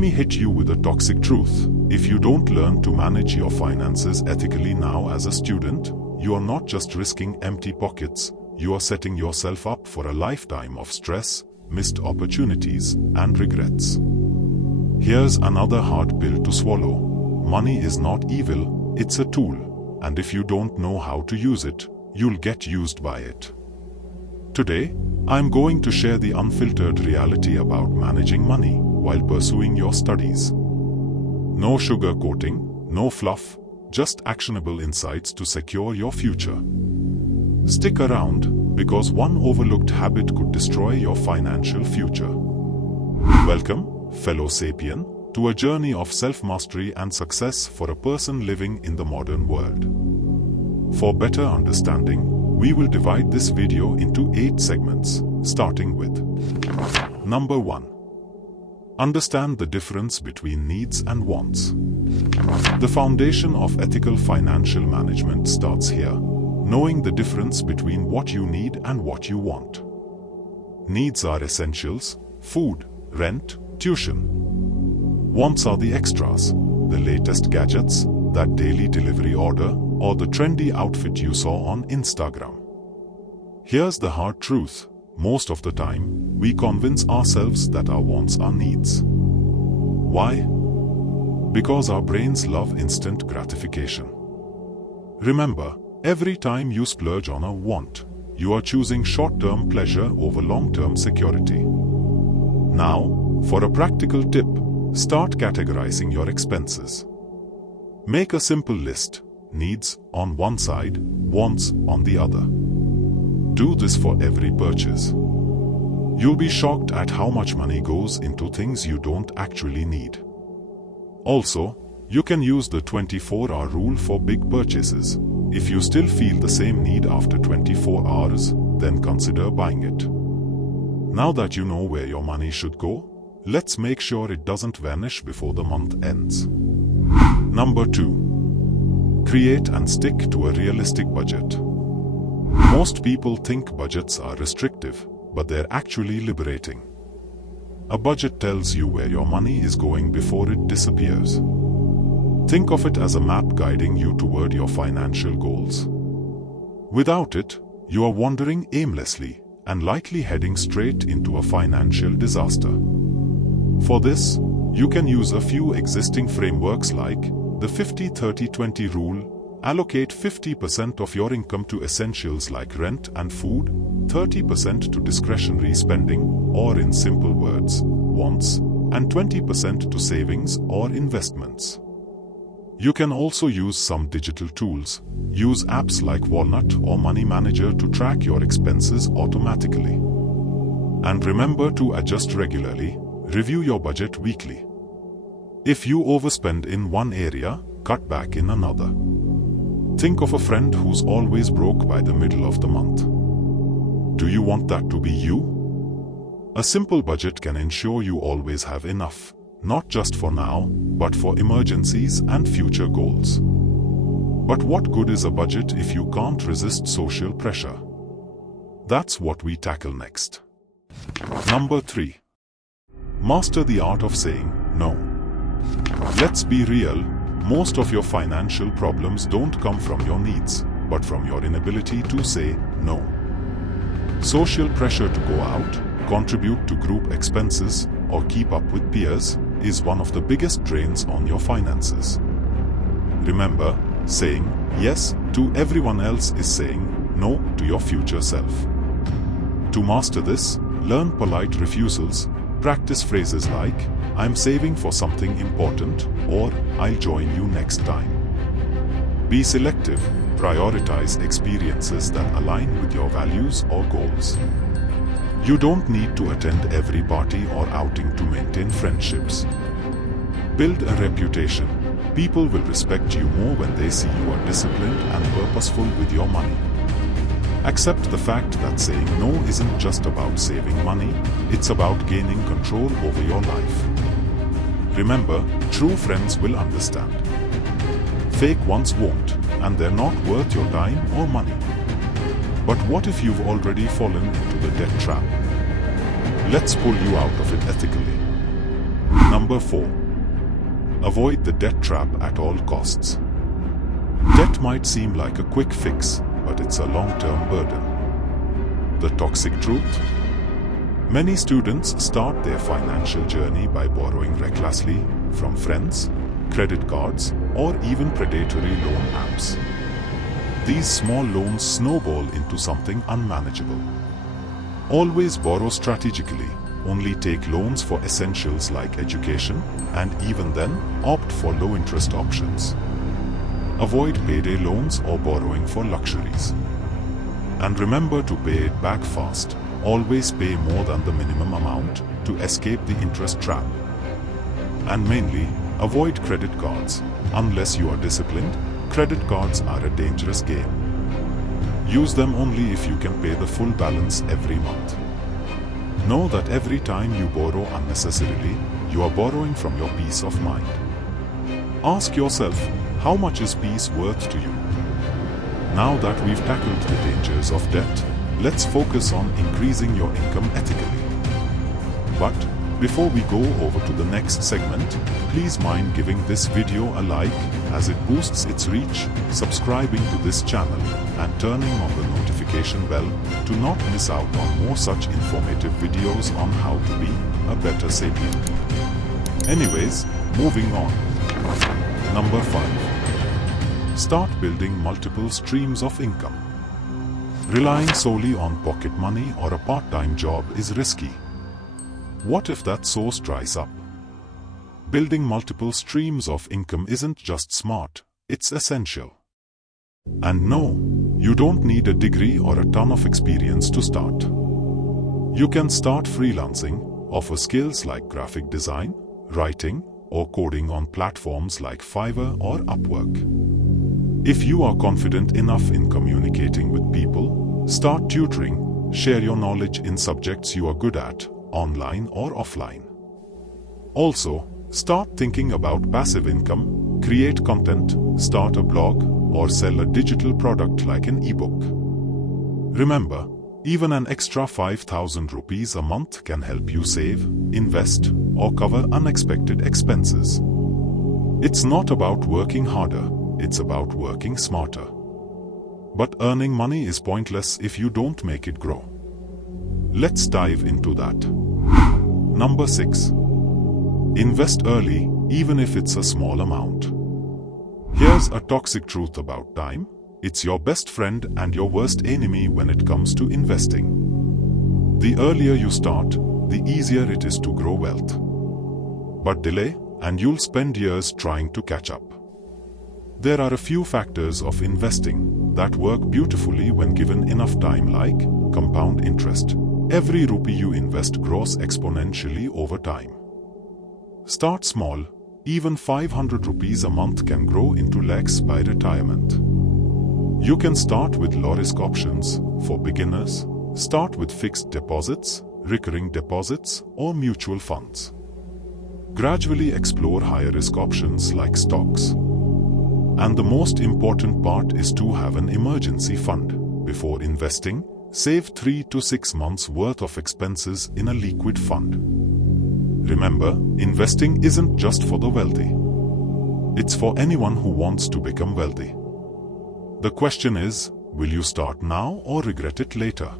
me hit you with a toxic truth. If you don't learn to manage your finances ethically now as a student, you are not just risking empty pockets, you are setting yourself up for a lifetime of stress, missed opportunities, and regrets. Here's another hard pill to swallow. Money is not evil, it's a tool, and if you don't know how to use it, you'll get used by it. Today, I'm going to share the unfiltered reality about managing money while pursuing your studies. No sugarcoating, no fluff, just actionable insights to secure your future. Stick around, because one overlooked habit could destroy your financial future. Welcome, fellow Sapien, to a journey of self-mastery and success for a person living in the modern world. For better understanding, we will divide this video into 8 segments, starting with Number 1. Understand the difference between needs and wants. The foundation of ethical financial management starts here, knowing the difference between what you need and what you want. Needs are essentials: food, rent, tuition. Wants are the extras, the latest gadgets, that daily delivery order, or the trendy outfit you saw on Instagram. Here's the hard truth: most of the time, we convince ourselves that our wants are needs. Why? Because our brains love instant gratification. Remember, every time you splurge on a want, you are choosing short-term pleasure over long-term security. Now, for a practical tip, start categorizing your expenses. Make a simple list: needs on one side, wants on the other. Do this for every purchase. You'll be shocked at how much money goes into things you don't actually need. Also, you can use the 24-hour rule for big purchases. If you still feel the same need after 24 hours, then consider buying it. Now that you know where your money should go, let's make sure it doesn't vanish before the month ends. Number 2. Create and stick to a realistic budget. Most people think budgets are restrictive, but they're actually liberating. A budget tells you where your money is going before it disappears. Think of it as a map guiding you toward your financial goals. Without it, you are wandering aimlessly and likely heading straight into a financial disaster. For this, you can use a few existing frameworks like the 50-30-20 rule. Allocate 50% of your income to essentials like rent and food, 30% to discretionary spending, or in simple words, wants, and 20% to savings or investments. You can also use some digital tools. Use apps like Walnut or Money Manager to track your expenses automatically. And remember to adjust regularly. Review your budget weekly. If you overspend in one area, cut back in another. Think of a friend who's always broke by the middle of the month. Do you want that to be you? A simple budget can ensure you always have enough, not just for now, but for emergencies and future goals. But what good is a budget if you can't resist social pressure? That's what we tackle next. Number 3. Master the art of saying no. Let's be real. Most of your financial problems don't come from your needs, but from your inability to say no. Social pressure to go out, contribute to group expenses, or keep up with peers is one of the biggest drains on your finances. Remember, saying yes to everyone else is saying no to your future self. To master this, learn polite refusals. Practice phrases like, "I'm saving for something important," or "I'll join you next time." Be selective. Prioritize experiences that align with your values or goals. You don't need to attend every party or outing to maintain friendships. Build a reputation. People will respect you more when they see you are disciplined and purposeful with your money. Accept the fact that saying no isn't just about saving money, it's about gaining control over your life. Remember, true friends will understand. Fake ones won't, and they're not worth your time or money. But what if you've already fallen into the debt trap? Let's pull you out of it ethically. Number Number 4. Avoid the debt trap at all costs. Debt might seem like a quick fix, but it's a long-term burden. The toxic truth? Many students start their financial journey by borrowing recklessly from friends, credit cards, or even predatory loan apps. These small loans snowball into something unmanageable. Always borrow strategically. Only take loans for essentials like education, and even then, opt for low-interest options. Avoid payday loans or borrowing for luxuries. And remember to pay it back fast. Always pay more than the minimum amount to escape the interest trap. And mainly, avoid credit cards. Unless you are disciplined, credit cards are a dangerous game. Use them only if you can pay the full balance every month. Know that every time you borrow unnecessarily, you are borrowing from your peace of mind. Ask yourself, how much is peace worth to you? Now that we've tackled the dangers of debt, let's focus on increasing your income ethically. But before we go over to the next segment, please mind giving this video a like as it boosts its reach, subscribing to this channel, and turning on the notification bell to not miss out on more such informative videos on how to be a better sapien. Anyways, moving on. Number 5. Start building multiple streams of income. Relying solely on pocket money or a part-time job is risky. What if that source dries up? Building multiple streams of income isn't just smart, it's essential. And no, you don't need a degree or a ton of experience to start. You can start freelancing, offer skills like graphic design, writing, or coding on platforms like Fiverr or Upwork. If you are confident enough in communicating with people, start tutoring, share your knowledge in subjects you are good at, online or offline. Also, start thinking about passive income, create content, start a blog, or sell a digital product like an ebook. Remember, even an extra 5,000 rupees a month can help you save, invest, or cover unexpected expenses. It's not about working harder, it's about working smarter. But earning money is pointless if you don't make it grow. Let's dive into that. Number 6. Invest early, even if it's a small amount. Here's a toxic truth about time. It's your best friend and your worst enemy when it comes to investing. The earlier you start, the easier it is to grow wealth. But delay, and you'll spend years trying to catch up. There are a few factors of investing that work beautifully when given enough time, like compound interest. Every rupee you invest grows exponentially over time. Start small. Even 500 rupees a month can grow into lakhs by retirement. You can start with low-risk options. For beginners, start with fixed deposits, recurring deposits, or mutual funds. Gradually explore higher-risk options like stocks. And the most important part is to have an emergency fund. Before investing, save 3 to 6 months worth of expenses in a liquid fund. Remember, investing isn't just for the wealthy. It's for anyone who wants to become wealthy. The question is, will you start now or regret it later?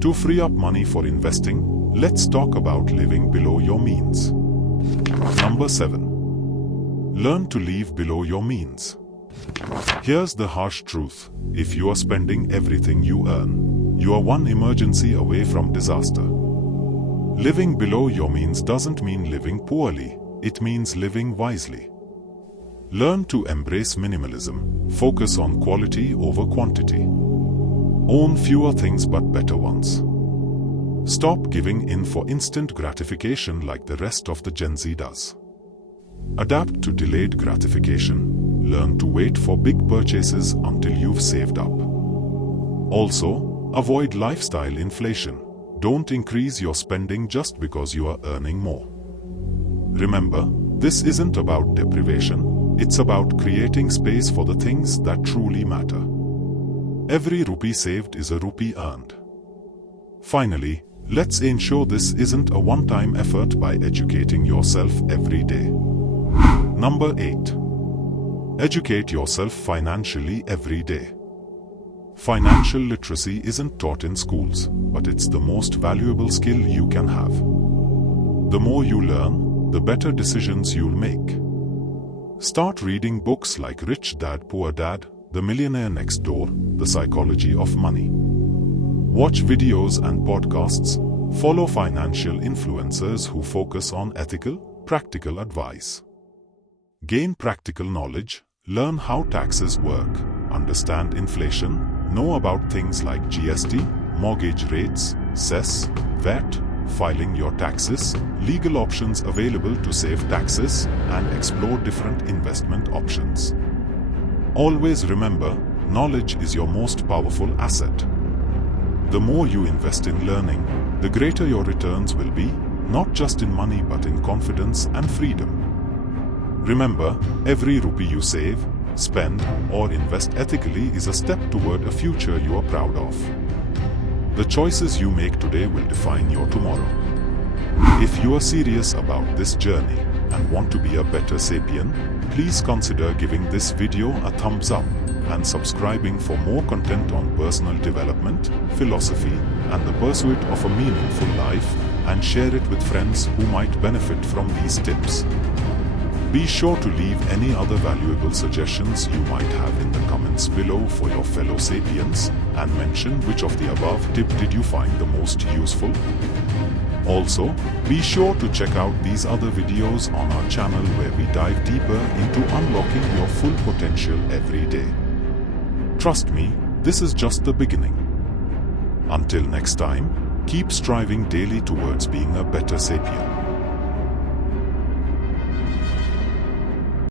To free up money for investing, let's talk about living below your means. Number 7. Learn to live below your means. Here's the harsh truth. If you are spending everything you earn, you are one emergency away from disaster. Living below your means doesn't mean living poorly, it means living wisely. Learn to embrace minimalism, focus on quality over quantity. Own fewer things but better ones. Stop giving in for instant gratification like the rest of the Gen Z does. Adapt to delayed gratification. Learn to wait for big purchases until you've saved up. Also, avoid lifestyle inflation. Don't increase your spending just because you are earning more. Remember, this isn't about deprivation, it's about creating space for the things that truly matter. Every rupee saved is a rupee earned. Finally, Let's ensure this isn't a one-time effort by educating yourself every day. Number 8. Educate yourself financially every day. Financial literacy isn't taught in schools, but it's the most valuable skill you can have. The more you learn, the better decisions you'll make. Start reading books like Rich Dad Poor Dad, The Millionaire Next Door, The Psychology of Money. Watch videos and podcasts. Follow financial influencers who focus on ethical, practical advice. Gain practical knowledge. Learn how taxes work. Understand inflation. Know about things like GST, mortgage rates, cess, VAT, filing your taxes, legal options available to save taxes, and explore different investment options. Always remember, knowledge is your most powerful asset. The more you invest in learning, the greater your returns will be, not just in money but in confidence and freedom. Remember, every rupee you save, spend, or invest ethically is a step toward a future you are proud of. The choices you make today will define your tomorrow. If you are serious about this journey and want to be a better Sapien, please consider giving this video a thumbs up and subscribing for more content on personal development, philosophy, and the pursuit of a meaningful life, and share it with friends who might benefit from these tips. Be sure to leave any other valuable suggestions you might have in the comments below for your fellow Sapiens, and mention which of the above tip did you find the most useful. Also, be sure to check out these other videos on our channel where we dive deeper into unlocking your full potential every day. Trust me, this is just the beginning. Until next time, keep striving daily towards being a better Sapien.